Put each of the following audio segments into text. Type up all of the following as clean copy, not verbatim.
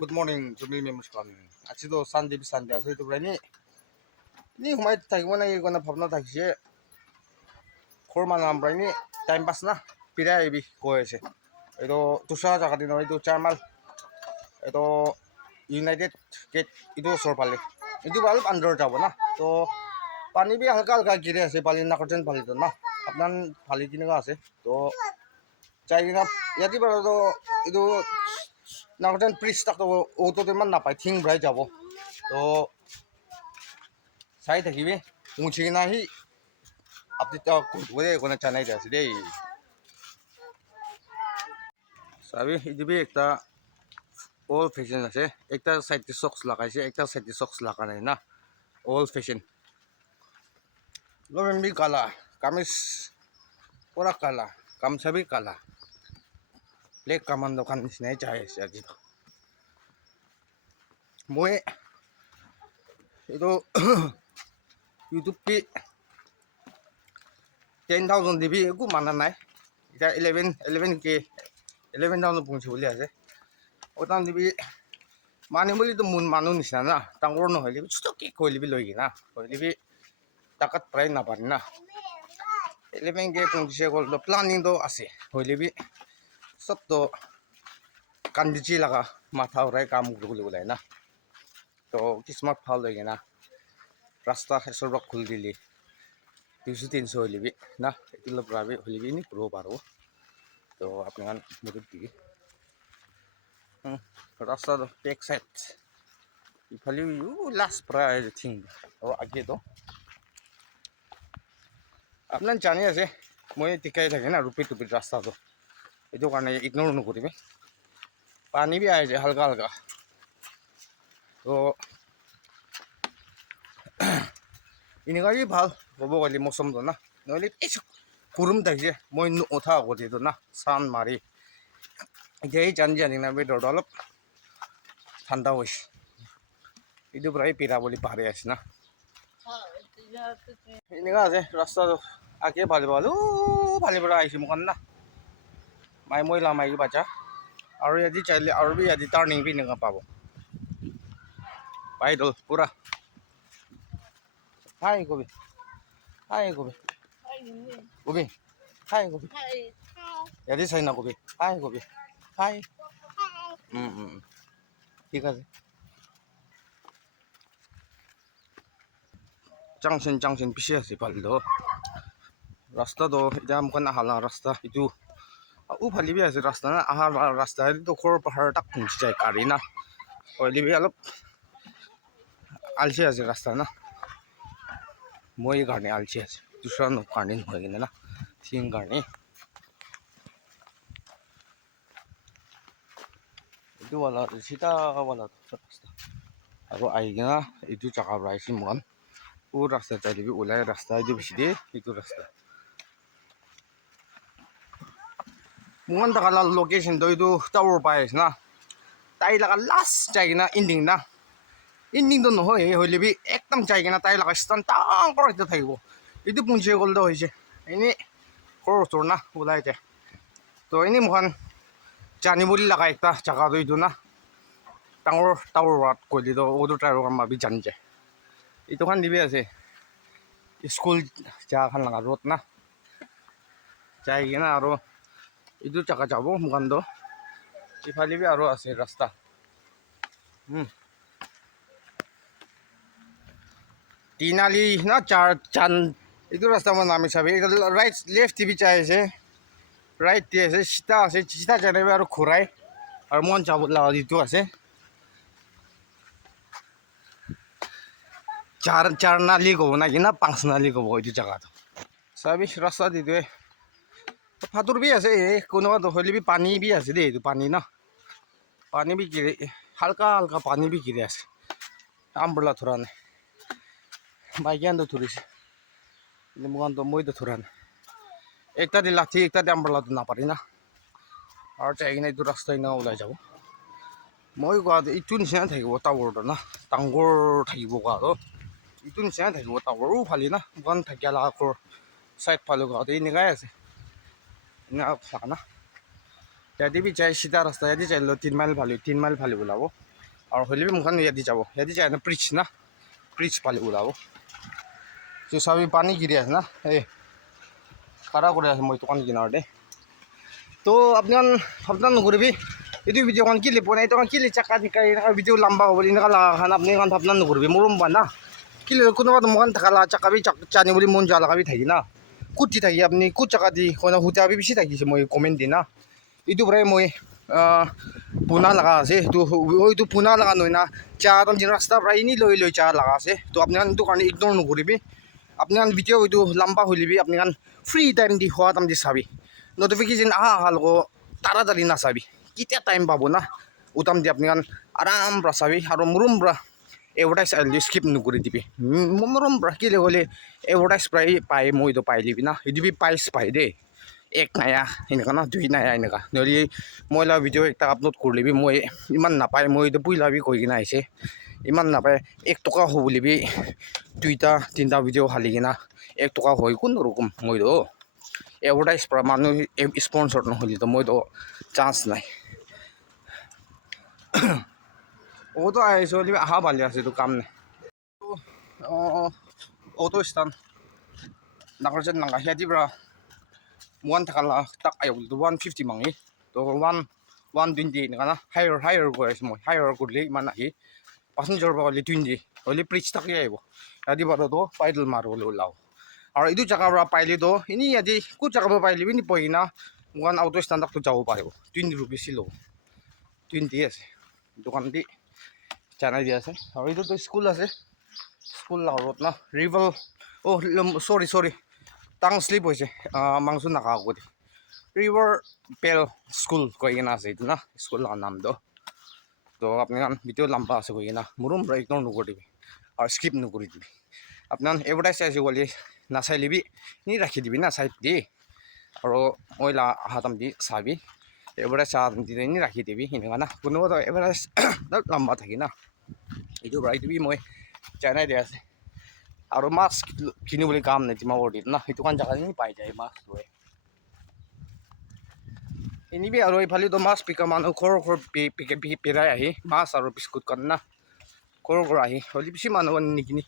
Good morning, Jumi Memushkan. Achido Sunday Sunday, so to Rani. Ni humay Taiwan ay gonna pop na taxi. Korman ang Brani, time pass na. Pira ibi ko ese. Ito tusa sa kadino ito Chamal. Ito United Gate ito Sorpali. Ito balap under jabo na. So पानी भी हल्का हल्का गिरे ऐसे पाली ना करते पाली तो ना अपना पाली की निगाह से तो चाहिए ना यदि बड़ा तो इधर ना करते प्रीस तक तो वो तो मन ना पाए थिंग ब्राइट जाबो तो साइड है कि भी ऊंची ना ही अब तो वो ये कोना चना ही जैसे दे सभी इधर भी एक ता ओल्ड फैशन है एक ता साइड सॉक्स लगाई से एक ता साइड सॉक्स लगाना है ना ओल्ड फैशन लोग भी काला कमीज पूरा काला गामसा भी काला ब्लैक कमान दुकान नहीं चाहिए आज तो मैं ये तो यूट्यूब पे 10,000 DB को माना नहीं इधर 11K 11,000 पहुंचे बोले ऐसे उतना DB माने बोली तो मुन मानो निशान ना तंगोर न होली तो के कोई भी लोगी ना कोई भी ताकत प्राइस ना पानी ना 11K पहुंचे को तो प्लानिंग तो ऐसे होली भी सब तो कंडीची लगा माथा उड़ाए काम गुल ना तो किस्मत फाल लगे ना रास्ता है सर्वक खुल दिली 200-300 होली भी ना इतने लोग प्राइवेट होली भी नहीं प्रो पारो तो अपने गान मुझे दी रास्ता तो पैक सेट इफाली यू लास्ट प्राइस थिंग और आगे तो अपना जाने ऐसे मैं टिकाई था ना रुपये रास्ता तो ये कारण इग्नोर न करी पानी भी आए हल्का हल्का तो इनका भी भाल कब गली मौसम तो ना नहले कुरुम थाकसे मैं उठा गति तो ना सान मारी इतना जान जानी ना बेदर अलग ठंडा ये प्राय पिरा बोली पारे आस ना इनका रास्ता तो आगे भाले भालो भाले आई मुकान ना माइ मैला माइ बाचा और यदि चाहिए और भी यदि टर्निंग भी नहीं पाबो पाइदल पूरा हाय गोभी गोभी हाय गोभी यदि सही ना गोभी हाय ठीक है जंक्शन पिछे से पाल दो रास्ता तो इधर मुकान हाला रास्ता इतु ऊ फाली भी ऐसे रास्ता ना आहार रास्ता है तो खोर पहाड़ तक पहुंच जाए कारी ना और भी अलग आलसी ऐसे रास्ता ना मोई गाने आलसी ऐसे दूसरा नो गाने होएगी ना तीन गाने itu wala sita wala रास्ता अब आएगा ना itu जगह राइसी मुकान वो रास्ता चाहिए भी उलाय रास्ता itu बिसिदे itu रास्ता मुकान तक ला लोकेशन तो itu टावर पाएस ना ताई लगा लास्ट चाहिए ना ending तो নহয় হইলে বি একদম চাই কিনা তাই লাগা স্থান টাং করে দিতে থাকবো এটি পুঞ্চে গ'ল তো হয়েছে এনে খৰচ না ওলাই যায় তো এনেই মোখান জানি বুলি লাগা একটা জায়গা তো এইটো না ডাঙৰ টাৱাৰ ৱাট কৰিলে তো ওটো টাৱাৰ কাম ভাবি জানি যায় এইটো খান দিবি আছে স্কুল জাগাখান লাগা রোড না যাই কিনা আৰু এইটো জায়গা যাব মোখান তো ইফালে বি আৰু আছে ৰাস্তা तीनाली ना चार चांद itu रास्ता में नामी सभी राइट लेफ्ट भी चाहिए से राइट से सीधा जाने में और खुराई और मन चाबुत लगा दी तो ऐसे चार नाली को ना कि ना 5 नाली को वो जगह तो सभी रास्ता दी तो फातुर भी ऐसे कोनो तो होली भी पानी भी ऐसे दे तो पानी ना पानी भी गिरे हल्का हल्का पानी भी गिरे ऐसे अम्ब्रेला थोड़ा ने बाइक तो थोड़ी सी मुकान तो मैं तो थोड़ा एक दी लाठी एक दी अम्ब्रेला तो ना पारी ना और चाहिए ना रास्ता ना ओलाई যাব मैं क्या इतु निशा थको टावर तो ना टांगोर थको क्या इतु निशा थको टावर फाली ना मुकान थकिया लगा साइड फालो क्या इनका ना यदि भी चाहिए सीधा रास्ता यदि चाहिए 3 माइल फाली बोलाबो আৰু হ'লেবি মুখান ইয়াদি যাব ইয়াদি যায় না ব্ৰিজ না ব্ৰিজ পালি ওলাব তো চাবি পানী গিৰি আছে না এই খাৰা কৰি আছে মই দোকান কিনাৰতে তো আপনাৰ নকৰিবি এইটো ভিডিঅ'খন কি লিপ নাই এইটো কি লি চাকা দিকাই এনেকুৱা ভিডিঅ' লম্বা হ'ব এনেকুৱা লগা খান আপুনি এখন ভাবনা নকৰিবি মৰম বা না কি কোনোবা মোকান থাকা চাকাবি জানি বুলি মন যোৱা লগাবি থাকি না ক'ত দি থাকি আপুনি ক'ত চাকা দি সুধাবি বেছি থাকিছে মই কমেণ্ট দি না এইটো পৰাই মই পোনা লগা আছে এইটো পোনা লগা নহয় না চাহ একদম ৰাস্তাৰ পৰা এনেই লৈ চাহ লগা আছে তো আপুনি এইটো কাৰণে ইগন'ৰ নকৰিবি আপুনি ভিডিঅ' এইটো লম্বা হৈ লিবি আপুনি ফ্ৰী টাইম দি হোৱা টাইম দি চাবি নটিফিকেশ্যন আহা লগো তাড়াতাড়ি নাচাবি কেতিয়া টাইম পাব না উতাম দি আপুনি আৰাম পৰা চাবি আৰু মৰম পৰা এডভাৰটাইজ আহিলে স্কিপ নকৰি দিবি মৰম পৰা কি হ'লে এডভাৰটাইজ প্ৰায় পাই মইতো পাই লিবি না সেইটো প্ৰাইজ পাই দেই এক নায়া এনেকুৱা না দুই নায়া এনেকুৱা নহ'লে মই লোৱা ভিডিঅ' এটা আপলোড কৰি লিবি মই ইমান নাপায় মই এইটো পুইলাবি কৈ কিনে আহিছে ইমান নাপায় 1 টকা হ'ব লিবি 2টা 3টা ভিডিঅ' খালি কিনা 1 টকা হয় কোনো ৰকম মইতো এডভাৰটাইজ পৰা মানুহ স্পনচৰ নহ'লেতো মইতো চান্স নাই অটো আহিছোঁ হ'লে আহা ভালে আছে এইটো কাম নাই অটো ষ্টেণ্ড নাগাৰজেন নাঙা সিহঁতি পৰা মোৱান থাকালা তাক আহিবতো 150 মাঙি তো 120 এনেকুৱা না হায়াৰ কৰি আছোঁ মই হায়াৰ কৰিলে ইমান আহি পেচেঞ্জাৰ পৰা হ'লে 20 হ'লে প্ৰিচ থাকি আহিব সিহঁতি বাৰতো পাইদল মাৰিবলৈ ওলাওঁ আৰু এইটো জেগাৰ পৰা পাৰিলেতো এনেই সিহঁতি ক'ত জেগাৰ পৰা পাৰিলে পিনি পঢ়ি না মোৱান অটো ষ্টেণ্ডতো যাব পাৰিব 20 rupees ল'ব 20 আছে দোকান দি জানাই দিয়া আছে আৰু এইটোতো স্কুল আছে স্কুল লগত না ৰিভল চৰি টাং শ্লিপ হৈছে মাংস নাখা কৰি ৰিভাৰ পেল স্কুল কৈ কিনে আছে এইটো না স্কুল নামটো তো আপোনাৰ ভিডিঅ' লম্বা আছে কৈ কিনে মোৰম পৰা ইগন'ৰ নকৰিবি আৰু স্কিপ নকৰি দিবি আপোনাৰ এডভাৰটাইজ চাইছোঁ বুলি নাচাই লিবি নি ৰাখি দিবি না চাই দি আৰু মই হাতাম দি চাবি এডভাৰটাইজ চাম দি নি ৰাখি দিবি সেনেকুৱা না কোনোবাটো এডভাৰটাইজ লম্বা থাকি না এইটো পৰা এইটো মই জানাই দিয়া আছে আৰু মাছ কিনিবলৈ কাম নাই ডিমাপুৰত না সেইটো কাৰণে জেগা নি পাই যায় মাছ লৈ এনেবি আৰু এইফালেতো মাছ পিকা মানুহ ঘৰ পেৰাই আহি মাছ আৰু বিস্কুট কাৰণে না ঘৰ আহি হ'লে বেছি মানুহ নিকিনি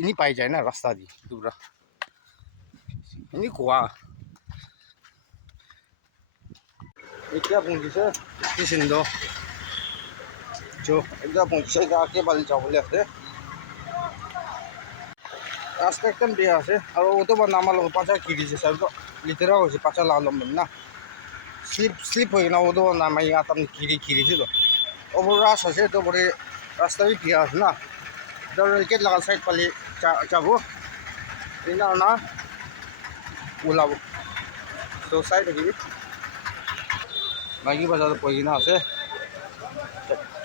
এনেই পাই যায় না ৰাস্তা দি এইটো পৰা এনেই কোৱা এতিয়া পहुঁচিছে ষ্টেচনটো এতিয়া পहुঁচিছে এতিয়া কেইবালি যাবলৈ আছে রাস্তা একদম বেয়া আছে আর অতবার নামার পাচা কি দিয়েছে সব তো লিটারা হয়েছে পাচা লাগালাম না স্লিপ হয়ে না ওতো নামাই আতাম কিরিছে তো ওপর রাস আছে তো পরে রাস্তা বেয়া আছে না রেলগেট লাগাল সাইড পালে যাবো এই না ওলাবো তো চাই থাকিবি বাকী বাজার পড়ি কিনা আছে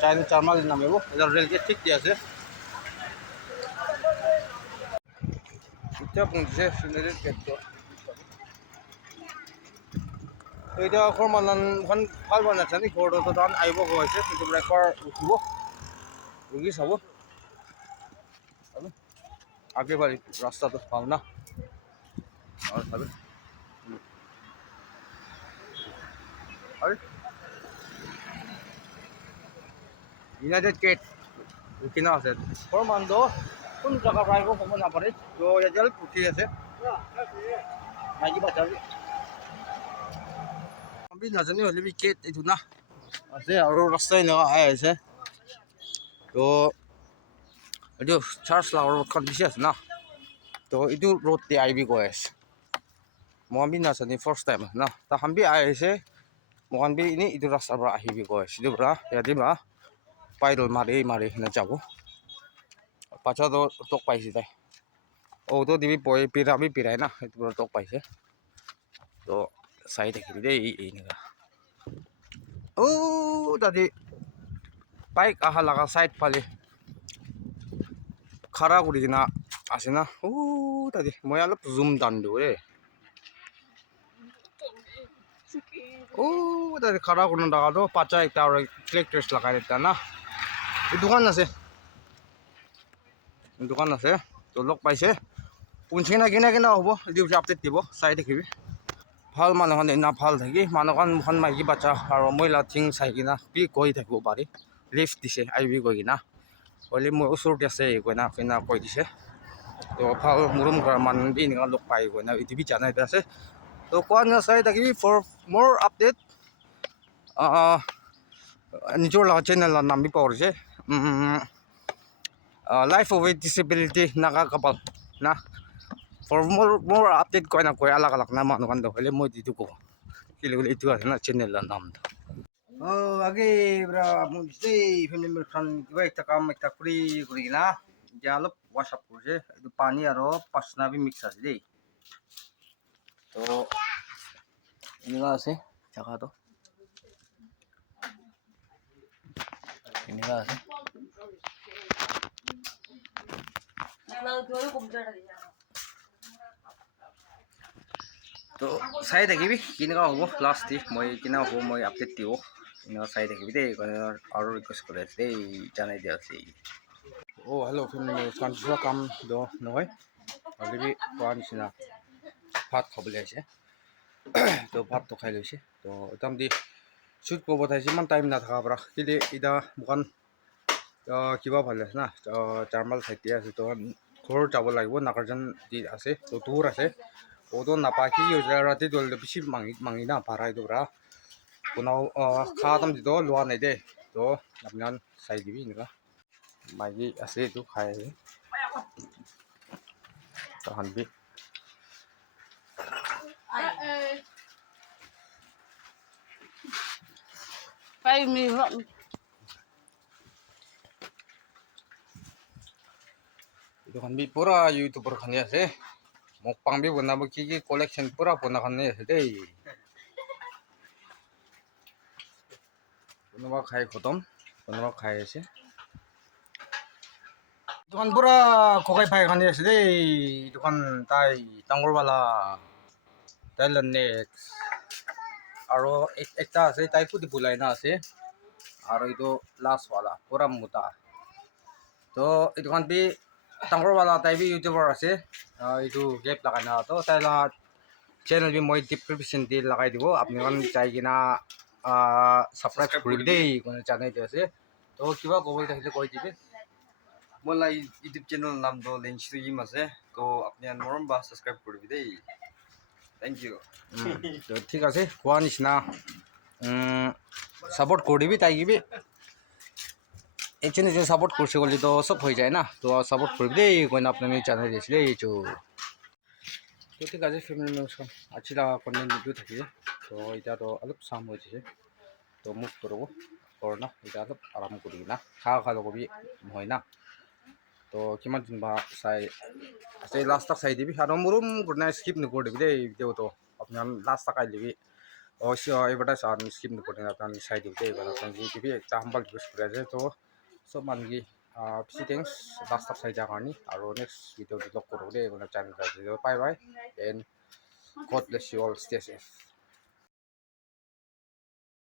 4 মাইল নামিব রেলগেট ঠিক দিয়ে আছে এতিয়া পৌঁছিছে চিনেৰীৰ গেটটো তো এতিয়া ঘৰ মানুহখন ভাল পোৱা নাজানি ঘৰতো তাত আহিব গৈছে কিন্তু ব্ৰেকৰ উঠিব ৰুগী চাব আগে বাঢ়ি ৰাস্তাটো ভাল না আৰু চাবি আৰু ইউনাইটেড গেট কিনা আছে ঘৰ মানুহটো কোন জেগাৰ পৰা আহিব ক'ব নাপাৰে তো এতিয়া উঠি আছে মাইকী বাচ্চাবি আমি নাজানি হ'লে গেট এইটো না আছে আৰু ৰাস্তা এনেকুৱা আহি আছে তো এইটো চাৰ্চ লাগাৰ ৰোডখন বেছি আছে না তো এইটো ৰোড দি আহিবি কৈ আছে মই নাজানি ফাৰ্ষ্ট টাইম না তাহান বি আহিছে মই বি এনেই এইটো ৰাস্তাৰ পৰা আহিবি কৈ আছে এইটোৰ পৰা ইয়াতে বা পাইদল মাৰি কিনে যাব পাছতো টক পাইছে তাই তো দিবি পিৰাই না সেইটো পৰা টক পাইছে তো চাই থাকিবি দেই এনেকুৱা তাতে বাইক আহা লগা চাইড ফালে খাৰা কৰি কিনা আছে না তাতে মই অলপ জুম টান দিওঁ তাতে খাৰা কৰি লগাটো পাচা একটা আৰু ইলেক্ট্ৰিক লগাই এটা না দোকান আছে তো লগ পাইছে কোনখিনি কিনা হ'ব এইটো আপডেট দিব চাই থাকিবি ভাল মানুহখন এনে ভাল থাকি মানুহখন মুখন মাইকী বাচ্চা আৰু মহিলা থিং চাই কিনা কি কৈ থাকিব পাৰি লিফ্ট দিছে আহিবি কৈ কিনা হ'লে মই ওচৰতে আছে কৈনা কিনা কৈ দিছে তো ভাল মুৰুম কৰা মানুহ বি এনেকুৱা লগ পাই কৈনা এইটো বি জানাই আছে তো কোৱা নাচাই থাকিবি ফৰ মোৰ আপডেট নিজৰ চেনেলৰ নাম বি পাহৰিছে লাইফ উইথ ডিসেবিলিটি নাগা কাপাল না ফৰ মোৰ আপডেট কৈ না কৈ আলাগ আলাগ না মানুহ কান্দ হ'লে মই যিটো কওঁ কিন্তু এইটো আছে না চেনেলৰ নামটো আগে ব্ৰা মই দেই ফেমিলি খান কিবা একটা কাম একটা কৰি কিনা এতিয়া অলপ ৱাশ্ব আপ কৰিছে এইটো পানী আৰু পাচনা বি মিক্স আছে দেই তো এনেকুৱা আছে জাগাটো এনেকুৱা আছে তো চাই থাকিবি কেনেকুৱা হ'ব লাষ্ট দি মই কেনেকুৱা হ'ব মই আপডেট দিব এনেকুৱা চাই থাকিবি দেই আৰু ৰিকুৱেষ্ট কৰি আছে দেই জানাই দিয়া আছে হেল্ল' ফেমিলি কাঞ্চোৱা কাম নহয় অলৰেডি খোৱা নিচিনা ভাত খাবলৈ আহিছে তো ভাতটো খাই লৈছে তো একদম দি শ্বুট কৰিব পঠাইছে ইমান টাইম নাথাকাৰ পৰা কিন্তু এতিয়া মোকান কিবা ভাল আছে না জাৰ্মাল ভাইটি আছে তো ঘৰ যাব লাগিব নাগাৰ্জুন দি আছে তো দূৰ আছে ওটো নাপায় কি হৈছে ৰাতি দৌৰিলে বেছি মাঙি না ভাড়া এইটো পৰা কোনাও খা দাম দিতো লোৱা নাই দেই তো আপোনাৰ চাই দিবি এনেকুৱা মাইকী আছে এইটো খাই আছে তাহান বি এইটোখান বি পুৰা ইউটিউবৰ খানি আছে মোক পাং বি বনাব কি কালেকশ্যন পুৰা বনা খানি আছে দেই কোনোবা খাই খতম কোনোবা খাই আছে দোকান পুৰা ককাই ভাই খানি আছে দেই দোকান তাই ডাঙৰবালা তাইলাৰ নেক্সট আৰু একটা আছে তাই কুটি বুলাই না আছে আৰু এইটো লাষ্টৱালা পুৰা মোটা তো এইটোখান বি ডাঙৰবালা তাই বি ইউটিউবাৰ আছে এইটো গেপ লাগাই না তো তাইলাৰ চেনেল বি মই ডিসক্ৰিপশন দি লগাই দিব আপোনালোকে যাই কিনা সাবস্ক্ৰাইব কৰিবি দেই কোনে জানাই দি আছে তো কিবা ক'বলৈ থাকিলে কৈ দিবি মোৰ ইউটিউব চেনেল নামটো লেঞ্চুইম আছে তো আপুনি মৰম বা সাবস্ক্ৰাইব কৰিবি দেই থ্যাংক ইউ তো ঠিক আছে কোৱা নিচিনা সাপোৰ্ট কৰি দিবি তাই কিবি একচুয়ালি সাপোর্ট করছে বলে তো সব হয়ে যায় না তো সাপোর্ট করবি দেই কোন আপনার চ্যানেল দিয়েছিল এই তো ঠিক আছে ফ্যামিলি মেম্বার্স আছিলা কন্টেন্ট ভিডিও থাকি তো এটা তো অলপ সাম হয়েছে তো মুভ করবো কর না এটা অলপ আরাম করি না খা লগবি হয় না তো কিমান দিন বা চাই আছে লাষ্ট চাই দিবি আৰু মোৰো গুডনাইট স্কিপ নকৰিবি দেই ভিডিঅ'টো আপোনাৰ লাষ্ট কাই দিবি এডভাৰটাইজ স্কিপ নকৰিবি আপুনি চাই দিবি দেই আপুনি দিবি একটা হাম্বাল ৰিকুৱেষ্ট কৰি আছে তো সব মানুহে বেছি থেংকছ লাষ্ট চাই দিয়াৰ কাৰণে আৰু নেক্সট ভিডিঅ'টো লগ কৰোঁ দেই আপোনাৰ channel bye bye and God bless you all stay chef